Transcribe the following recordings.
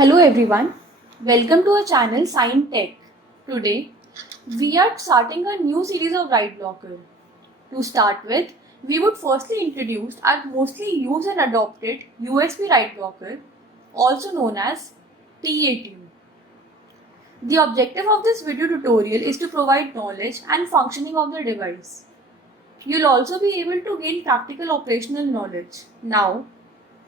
Hello everyone, welcome to our channel Sign Tech. Today we are starting a new series of write blocker. To start with, we would firstly introduce our mostly used and adopted USB write blocker, also known as TATU. The objective of this video tutorial is to provide knowledge and functioning of the device. You'll also be able to gain practical operational knowledge. Now,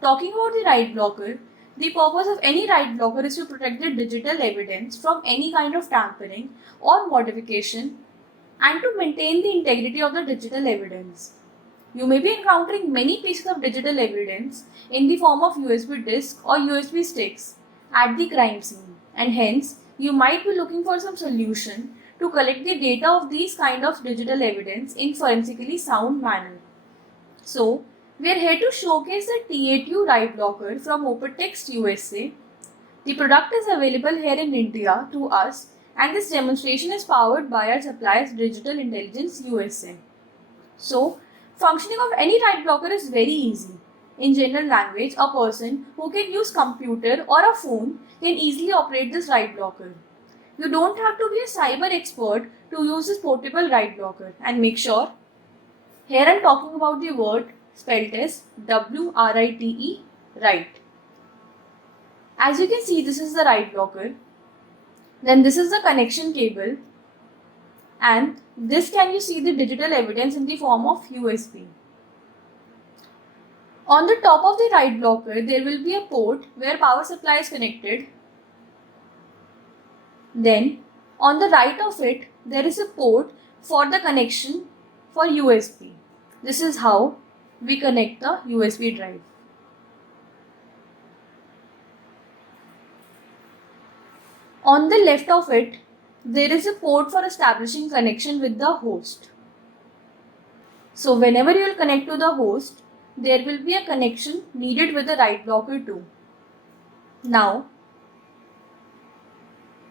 talking about the write blocker, the purpose of any write blocker is to protect the digital evidence from any kind of tampering or modification and to maintain the integrity of the digital evidence. You may be encountering many pieces of digital evidence in the form of USB disk or USB sticks at the crime scene, and hence you might be looking for some solution to collect the data of these kind of digital evidence in forensically sound manner. So, we are here to showcase the TATU write blocker from OpenText USA. The product is available here in India to us, and this demonstration is powered by our suppliers Digital Intelligence USA. So, functioning of any write blocker is very easy. In general language, a person who can use computer or a phone can easily operate this write blocker. You don't have to be a cyber expert to use this portable write blocker, and make sure here I'm talking about the word spelled as WRITE, write. As you can see, this is the write blocker. Then this is the connection cable, and this can you see the digital evidence in the form of USB. On the top of the write blocker, there will be a port where power supply is connected. Then on the right of it, there is a port for the connection for USB. This is how we connect the USB drive. On the left of it, there is a port for establishing connection with the host. So whenever you will connect to the host, there will be a connection needed with the write blocker too. Now,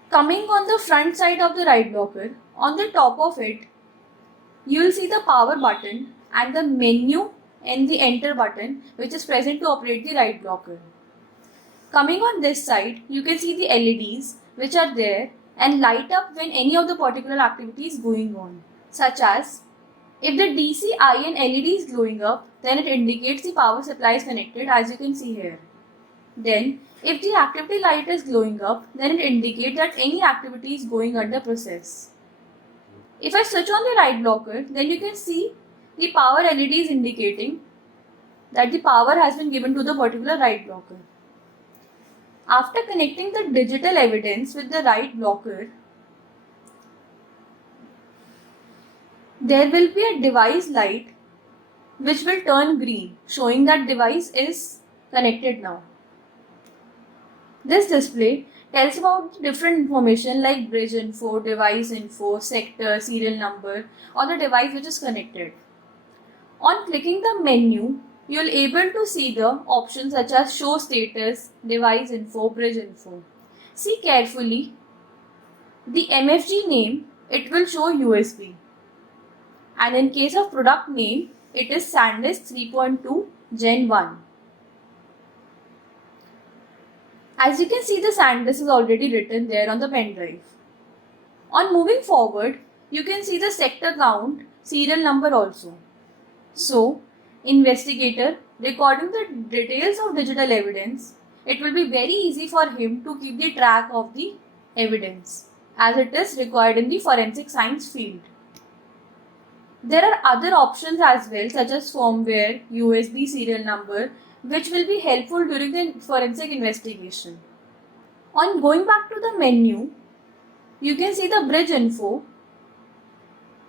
coming on the front side of the write blocker, on the top of it, you will see the power button and the menu and the enter button which is present to operate the write blocker. Coming on this side, you can see the LEDs which are there and light up when any of the particular activity is going on, such as if the DCIN LED is glowing up, then it indicates the power supply is connected, as you can see here. Then if the activity light is glowing up, then it indicates that any activity is going under process. If I switch on the write blocker, then you can see the power LED is indicating that the power has been given to the particular write blocker. After connecting the digital evidence with the write blocker, there will be a device light which will turn green, showing that device is connected now. This display tells about different information like bridge info, device info, sector, serial number, or the device which is connected. On clicking the menu, you will able to see the options such as show status, device info, bridge info. See carefully the MFG name, it will show USB. And in case of product name, it is SanDisk 3.2 Gen 1. As you can see, the SanDisk is already written there on the pen drive. On moving forward, you can see the sector count, serial number also. So, investigator recording the details of digital evidence, it will be very easy for him to keep the track of the evidence as it is required in the forensic science field. There are other options as well, such as firmware, USB serial number, which will be helpful during the forensic investigation. On going back to the menu, you can see the bridge info,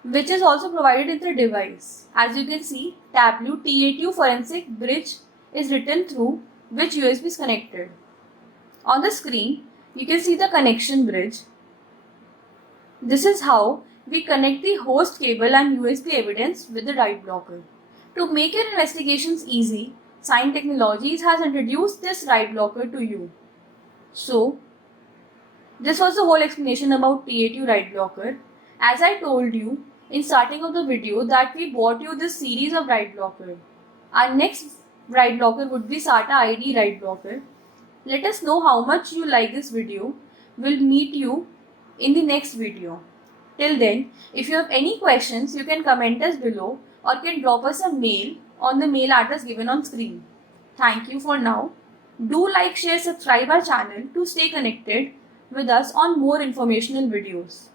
which is also provided in the device. As you can see, TATU forensic bridge is written through which USB is connected. On the screen, you can see the connection bridge. This is how we connect the host cable and USB evidence with the write blocker. To make your investigations easy, Sign Technologies has introduced this write blocker to you. So, this was the whole explanation about TATU write blocker. As I told you in starting of the video that we bought you this series of write blocker. Our next write blocker would be SATA ID write blocker. Let us know how much you like this video. We'll meet you in the next video. Till then, if you have any questions, you can comment us below or can drop us a mail on the mail address given on screen. Thank you for now. Do like, share, subscribe our channel to stay connected with us on more informational videos.